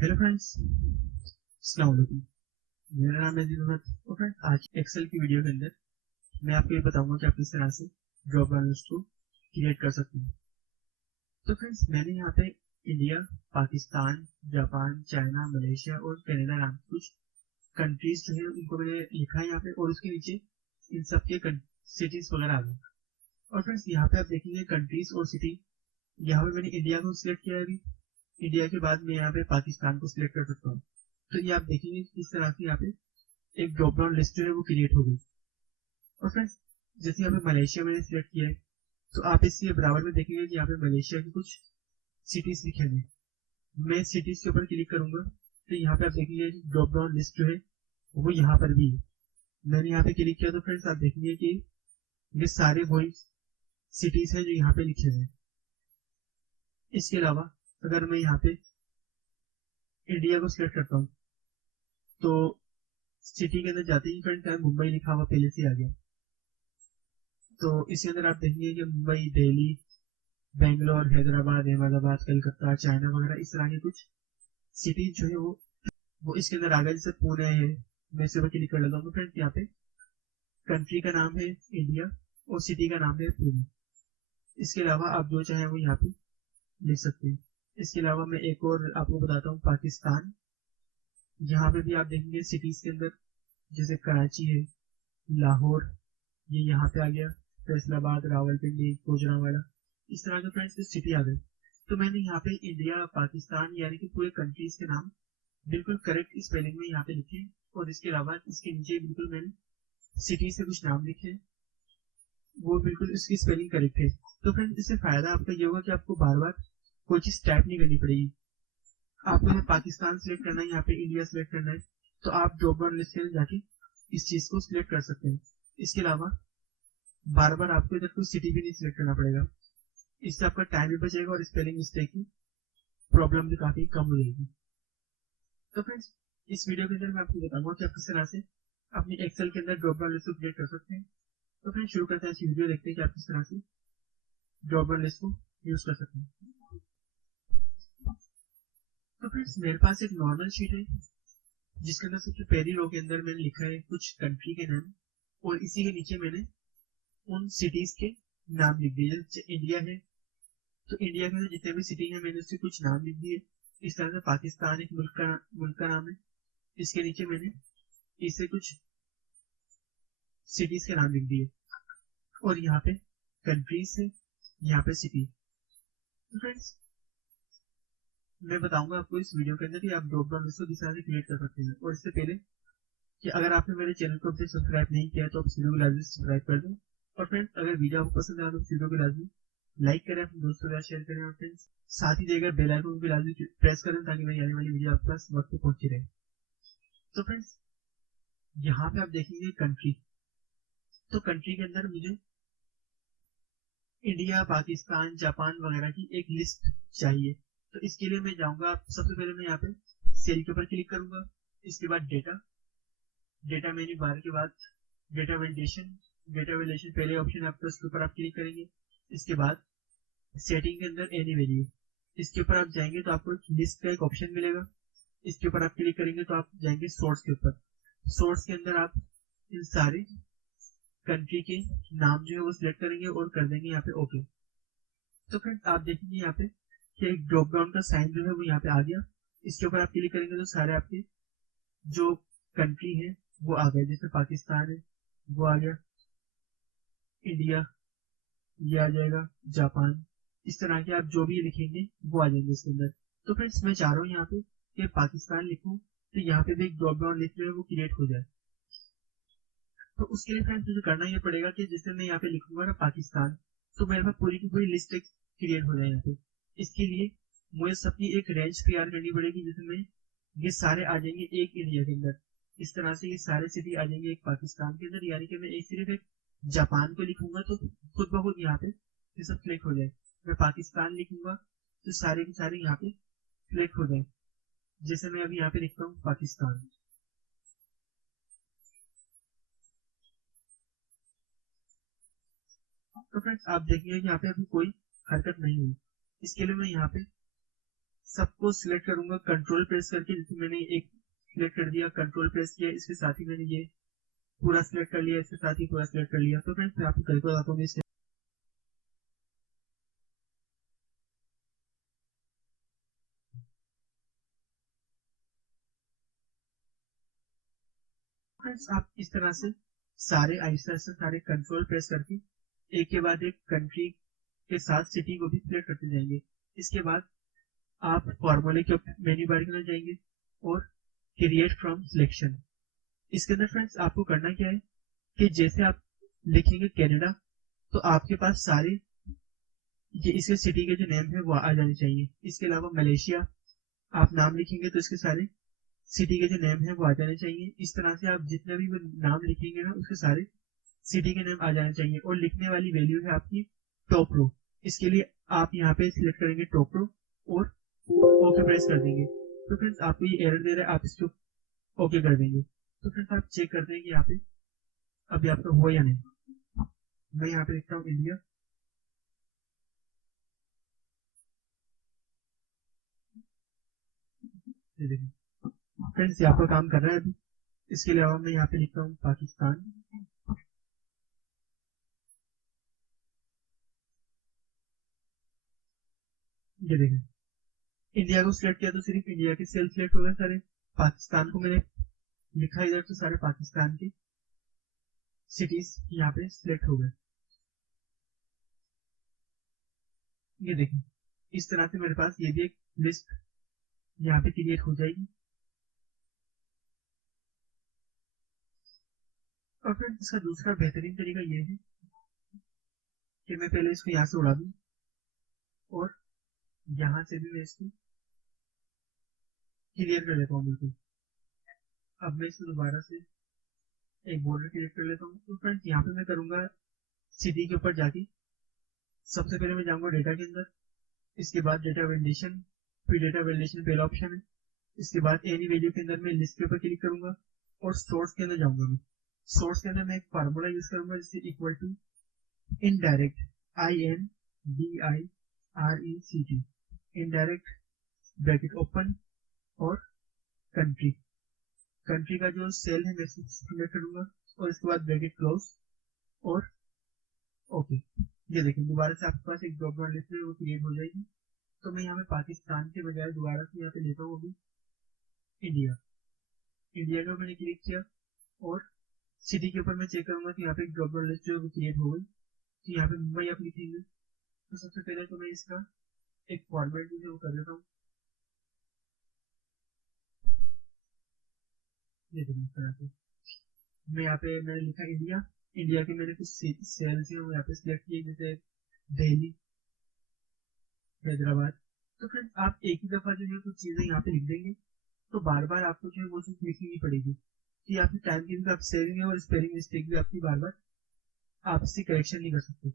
Hello friends, अस्सलाम वालेकुम। मेरा नाम है जीनत। तो फ्रेंड्स, आज एक्सेल की वीडियो के अंदर मैं आपको ये बताऊंगा कि आप किस तरह से ड्रॉप डाउन लिस्ट को क्रिएट कर सकते हैं। तो फ्रेंड्स, मैंने यहाँ पे India, Pakistan, Japan, China, Malaysia और कनाडा नाम की कुछ कंट्रीज जो है उनको मैंने लिखा है यहाँ पे, और उसके नीचे इन सब के सिटीज वगैरह आ गए। और फ्रेंड्स, यहाँ पे आप देखेंगे कंट्रीज और सिटी। यहाँ पे मैंने इंडिया को सिलेक्ट किया है अभी। इंडिया के बाद मैं यहाँ पे पाकिस्तान को सिलेक्ट कर सकता हूँ। तो ये आप देखेंगे किस तरह से यहाँ पे एक ड्रॉप डाउन लिस्ट जो है वो क्रिएट हो गई। और फ्रेंड्स, जैसे यहाँ पे मलेशिया मैंने सिलेक्ट किया है, तो आप इसके बराबर में देखेंगे कि यहाँ पे मलेशिया की कुछ सिटीज लिखे हैं। मैं सिटीज के ऊपर क्लिक करूंगा तो यहाँ पे आप देखेंगे ड्रॉप डाउन लिस्ट जो है वो यहाँ पर भी है। मैंने यहाँ पे क्लिक किया तो फ्रेंड्स आप देखेंगे कि ये सारे वही सिटीज हैं जो यहाँ पे लिखे हुए हैं। इसके अलावा अगर मैं यहाँ पे इंडिया को सिलेक्ट करता हूँ तो सिटी के अंदर जाते ही फ्रेंड्स यहाँ मुंबई लिखा हुआ पहले से आ गया। तो इसके अंदर आप देखेंगे कि मुंबई, दिल्ली, बेंगलोर, हैदराबाद, अहमदाबाद, कलकत्ता, चाइना वगैरह इस तरह के कुछ सिटीज जो है वो इसके अंदर आ गए। जैसे पुणे है, मैं इस पर क्लिक कर लेता हूँ तो फ्रेंड्स यहाँ पे कंट्री का नाम है इंडिया और सिटी का नाम है पुणे। इसके अलावा आप जो चाहे वो यहाँ पे लिख सकते हैं। इसके अलावा मैं एक और आपको बताता हूँ, पाकिस्तान। यहाँ पे भी आप देखेंगे सिटीज के अंदर जैसे कराची है, लाहौर, ये यहाँ पे आ गया, फैसलाबाद, रावलपिंडी, गुजरांवाला, इस तरह के फ्रेंड्स कुछ सिटी आ गए। तो मैंने यहाँ पे इंडिया, पाकिस्तान यानी कि पूरे कंट्रीज के नाम बिल्कुल करेक्ट स्पेलिंग में यहाँ पे लिखे, और इसके अलावा इसके नीचे बिल्कुल मैंने सिटी से कुछ नाम लिखे, वो बिल्कुल इसकी स्पेलिंग करेक्ट है। तो फ्रेंड्स, इससे फायदा आपका ये होगा कि आपको बार बार कोई चीज टाइप नहीं करनी पड़ेगी। आपको यहाँ पाकिस्तान सिलेक्ट करना है, यहाँ पे इंडिया सिलेक्ट करना है, तो आप ड्रॉप डाउन लिस्ट में जाके इस चीज को सिलेक्ट कर सकते हैं। इसके अलावा बार बार आपको इधर कोई सिटी भी नहीं सिलेक्ट करना पड़ेगा। इससे आपका टाइम भी बचेगा और स्पेलिंग मिस्टेक की प्रॉब्लम भी काफी कम हो जाएगी। तो फ्रेंड्स, इस वीडियो के अंदर मैं आपको बताऊंगा कि आप किस तरह से अपनी एक्सेल के अंदर ड्रॉप डाउन लिस्ट को क्रिएट कर सकते हैं। तो फ्रेंड्स, शुरू करते हैं इस वीडियो, देखते हैं कि आप किस तरह से ड्रॉप डाउन लिस्ट को यूज कर सकते हैं। तो फ्रेंड्स, मेरे पास एक नॉर्मल शीट है जिसके अंदर सबसे पहली रो के अंदर मैंने लिखा है कुछ कंट्री के नाम, और इसी के नीचे मैंने उन सिटीज के नाम लिख दिए। जैसे इंडिया है तो इंडिया के अंदर जितने भी सिटी है मैंने उसके कुछ नाम लिख दिए। इस तरह से पाकिस्तान एक मुल्क का नाम है, इसके नीचे मैंने इससे कुछ सिटीज के नाम लिख दिए, और यहाँ पे कंट्रीज है, यहाँ पे सिटी। तो फ्रेंड्स, मैं बताऊंगा आपको इस वीडियो के अंदर कि आप ड्रॉप डाउन लिस्ट को किस तरह से क्रिएट कर सकते हैं। और इससे पहले कि अगर आपने मेरे चैनल को अभी सब्सक्राइब नहीं किया तो आप इस वीडियो को लाजमी सब्सक्राइब कर दें। और फ्रेंड्स, अगर वीडियो आपको पसंद आए तो इस वीडियो को लाजमी लाइक करें, अपने दोस्तों के साथ शेयर करें, और फ्रेंड्स साथ ही देकर बेल आइकन को भी लाजमी प्रेस करें ताकि मेरी आने वाली वीडियो आपके पास वक्त पे पहुंची रहे। तो फ्रेंड्स, यहाँ पे आप देखेंगे कंट्री। तो कंट्री के अंदर मुझे इंडिया, पाकिस्तान, जापान वगैरह की एक लिस्ट चाहिए। तो इसके लिए मैं जाऊंगा, सबसे पहले मैं यहाँ पे सेल के ऊपर क्लिक करूंगा। इसके बाद डेटा, डेटा मेन्यू बार के बाद डेटा वैलिडेशन, डेटा वैलिडेशन पहले ऑप्शन है आपका, उसके ऊपर आप क्लिक करेंगे। इसके बाद सेटिंग के अंदर एनी वैल्यू, इसके ऊपर आप जाएंगे तो आपको लिस्ट का एक ऑप्शन मिलेगा। इसके ऊपर आप क्लिक करेंगे तो आप जाएंगे सोर्स के ऊपर। सोर्स के अंदर आप इन सारे कंट्री के नाम जो है वो सिलेक्ट करेंगे और कर देंगे यहाँ पे ओके। तो फ्रेंड्स, आप देखेंगे यहाँ पे कि एक ड्रॉप डाउन का साइन जो है वो यहाँ पे आ गया। इसके ऊपर आप क्लिक करेंगे तो सारे आपके जो कंट्री है वो आ गए। जैसे पाकिस्तान है वो आ गया, इंडिया ये आ जाएगा, जापान, इस तरह के आप जो भी लिखेंगे वो आ जाएंगे इसके अंदर। तो फ्रेंड्स, मैं चाह रहा हूँ यहाँ पे कि पाकिस्तान लिखूं तो यहाँ पे भी एक ड्रॉप डाउन लिस्ट जो है वो क्रिएट हो जाए। तो उसके लिए फ्रेंड्स मुझे करना ये पड़ेगा कि जैसे मैं यहाँ पे लिखूंगा ना पाकिस्तान, तो मेरे पास पूरी की पूरी लिस्ट क्रिएट हो जाए यहाँ पे। इसके लिए मुझे सबकी एक रेंज तैयार करनी पड़ेगी जिसमें ये सारे आ जाएंगे एक इंडिया के अंदर। इस तरह से ये सारे सिटी आ जाएंगे एक पाकिस्तान के अंदर, यानी कि मैं एक सिर्फ एक जापान को लिखूंगा तो खुद ब खुद यहाँ पे ये सब सिलेक्ट हो जाए। मैं पाकिस्तान लिखूंगा तो सारे के सारे यहाँ पे सिलेक्ट हो जाए। जैसे मैं अभी यहाँ पे लिखता हूँ पाकिस्तान। तो फ्रेंड्स, आप देखेंगे कि यहाँ पे अभी कोई हरकत नहीं हुई। इसके लिए मैं यहाँ पे सबको सिलेक्ट करूंगा कंट्रोल प्रेस करके, जैसे मैंने एक सिलेक्ट कर दिया, कंट्रोल प्रेस किया, इसके साथ ही मैंने ये पूरा सिलेक्ट कर लिया, इसके साथ ही पूरा सिलेक्ट कर लिया। तो फ्रेंड्स मैं आपको करके बताता हूँ इस फ्रेंड्स आप इस तरह से सारे आहिस्ता आहिस्ता सारे कंट्रोल प्रेस करके एक के बाद एक कंट्री के साथ सिटी को भी सिलेक्ट करते जाएंगे। इसके बाद आप फॉर्मूले के मेन्यू बार के अंदर जाएंगे और क्रिएट फ्रॉम सिलेक्शन। इसके अंदर फ्रेंड्स आपको करना क्या है कि जैसे आप लिखेंगे कनाडा, तो आपके पास सारे ये इसके सिटी के जो नेम है वो आ जाने चाहिए। इसके अलावा मलेशिया आप नाम लिखेंगे तो इसके सारे सिटी के जो नेम है वो आ जाने चाहिए। इस तरह से आप जितने भी नाम लिखेंगे ना उसके सारे सिटी के नेम आ जाने चाहिए। और लिखने वाली वैल्यू है आपकी टॉप रो। इसके लिए आप यहाँ पे सिलेक्ट करेंगे टॉप रो और ओके प्रेस कर देंगे। तो फ्रेंड्स आपको ये एरर दे रहा है, आप इसको ओके कर देंगे। तो फ्रेंड्स आप चेक कर देंगे यहाँ पे अभी आपका हुआ या नहीं। मैं यहाँ पे लिखता हूँ इंडिया, फ्रेंड्स यहाँ पर काम कर रहा है अभी। इसके अलावा मैं यहाँ पे लिखता हूँ पाकिस्तान, ये देखें इंडिया को सिलेक्ट किया तो सिर्फ इंडिया के सेल सिलेक्ट हो गए सारे। पाकिस्तान को मैंने लिखा इधर तो सारे पाकिस्तान की सिटीज यहाँ पे सिलेक्ट हो गए। ये देखिए इस तरह से मेरे पास ये भी एक लिस्ट यहाँ पे क्रिएट हो जाएगी। और फिर इसका दूसरा बेहतरीन तरीका ये है कि मैं पहले इसको यहाँ से उड़ा दूँ और यहाँ से भी मैं इसको क्लियर कर लेता हूँ बिल्कुल। अब मैं इसको दोबारा से एक बॉर्डर क्रिएट कर लेता हूँ। तो फ्रेंड्स यहाँ पे मैं करूंगा सिटी के ऊपर जाके सबसे पहले मैं जाऊंगा डेटा के अंदर, इसके बाद डेटा वैलिडेशन, फिर डेटा वैलिडेशन पहला ऑप्शन है। इसके बाद एनी वैल्यू के अंदर मैं लिस्ट के ऊपर क्लिक करूंगा और सोर्स के अंदर जाऊंगा। मैं सोर्स के अंदर मैं एक फार्मूला यूज करूंगा जिससे equal to indirect INDIRECT indirect bracket open और कंट्री, कंट्री का जो सेल है मैं सिलेक्ट करूंगा और इसके बाद ब्रैकेट क्लोज और ओके। ये देखिए दोबारा से आपके पास एक ड्रॉप डाउन लिस्ट है वो क्रिएट हो जाएगी। तो मैं यहाँ पे पाकिस्तान के बजाय दोबारा से यहाँ पे लेता हूँ अभी इंडिया, इंडिया का मैंने क्लिक किया और सिटी के ऊपर मैं चेक करूंगा कि यहाँ पे एक ड्रॉप डाउन लिस्ट जो क्रिएट हो गई। तो यहाँ पे मुंबई आप लिखेंगे। तो सबसे पहले तो मैं इसका एक फॉर्मेट जो है वो कर देता हूँ। ये देखिए इस तरह से मैं यहाँ पे मैंने लिखा इंडिया, इंडिया के मैंने कुछ सेल्स हैं वो यहाँ पे सिलेक्ट किए जैसे दिल्ली, हैदराबाद। तो फ्रेंड्स आप एक ही दफा जो है कुछ चीजें यहाँ पे लिख देंगे तो बार बार आपको जो है वो चीज लिखनी नहीं पड़ेगी कि आपकी टाइम की भी आप सेविंग है और स्पेलिंग मिस्टेक भी आपकी बार बार आप इसकी करेक्शन नहीं कर सकते।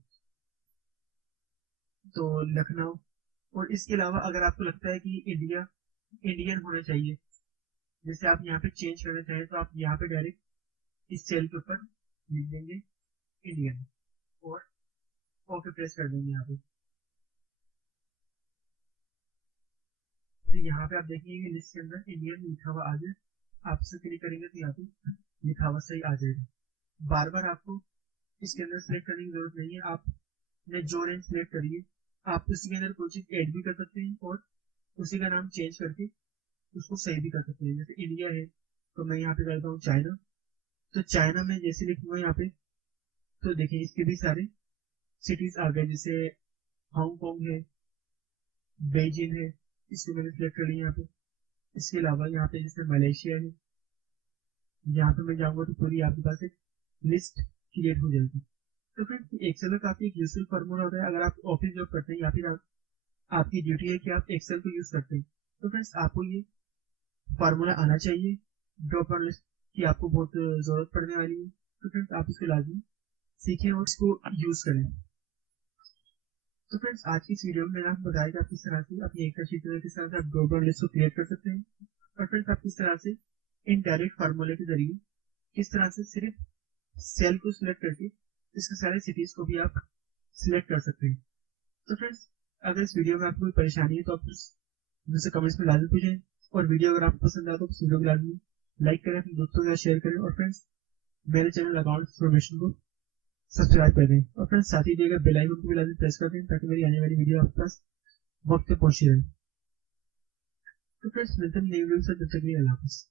तो लखनऊ, और इसके अलावा अगर आपको लगता है कि इंडिया इंडियन होना चाहिए, जैसे आप यहाँ पे चेंज करना चाहें तो आप यहाँ पे डायरेक्ट इस सेल के ऊपर लिख देंगे इंडियन और ओके प्रेस कर देंगे यहाँ पे। तो यहाँ पे आप देखेंगे लिस्ट के अंदर इंडियन लिखा हुआ आ जाए। आप इसे क्लिक करेंगे तो यहाँ पे लिखा हुआ सही आ जाएगा। बार बार आपको इसके अंदर सिलेक्ट करने की जरूरत नहीं है। आपने जो रेंज सिलेक्ट करी है आप उसी के अंदर कोई चीज ऐड भी कर सकते हैं और उसी का नाम चेंज करके उसको सही भी कर सकते हैं। जैसे इंडिया है तो मैं यहाँ पे करता हूँ चाइना, तो चाइना में जैसे लिखूंगा यहाँ पे तो देखिए इसके भी सारे सिटीज आ गए, जैसे हांगकॉन्ग है, बेजिंग है, इसको मैंने सिलेक्ट कर लिया यहाँ पे। इसके अलावा यहाँ पे जैसे मलेशिया है, यहाँ पे मैं जाऊंगा तो पूरी आपके पास एक लिस्ट क्रिएट हो जाएगी। तो फ्रेंड्स एक्सेल में काफी एक यूजफुल फॉर्मूला होता है। अगर आप ऑफिस जॉब करते हैं या फिर आपकी ड्यूटी है कि आप एक्सेल को यूज करते हैं तो फ्रेंड्स आपको ये फार्मूला आना चाहिए। ड्रॉप डाउन लिस्ट की आपको बहुत जरूरत पड़ने वाली है। तो फ्रेंड्स आप इसको लाजमी सीखें और इसको यूज करें। तो फ्रेंड्स आज की इस वीडियो में मैंने आपको बताया कि आप किस तरह से अपनी एक्सेल शीट में किस तरह से आप ड्रॉप डाउन लिस्ट को क्रिएट कर सकते हैं और फ्रेंड्स आप किस तरह से इन डायरेक्ट फार्मूले के जरिए किस तरह से सिर्फ सेल को सिलेक्ट करके इसके सारे सिटीज को भी आप सिलेक्ट कर सकते हैं। तो फ्रेंड्स अगर इस वीडियो में आपको कोई परेशानी है तो आप मुझसे कमेंट्स में लाजमी पूछें, और वीडियो अगर आपको पसंद आए तो उस वीडियो को लाजमी लाइक करें, अपने दोस्तों के साथ शेयर करें, और फ्रेंड्स मेरे चैनल अकाउंट इन्फॉर्मेशन को सब्सक्राइब कर दें, और फ्रेंड्स साथ ही दिए बेल आइकन को भी लाजमी प्रेस कर दें ताकि मेरी आने वाली वीडियो आपके पास वक्त पे पहुंची रहे। तो फ्रेंड्स मिलते हैं नई वीडियो से, जब तक के लिए अल्लाह हाफिज़।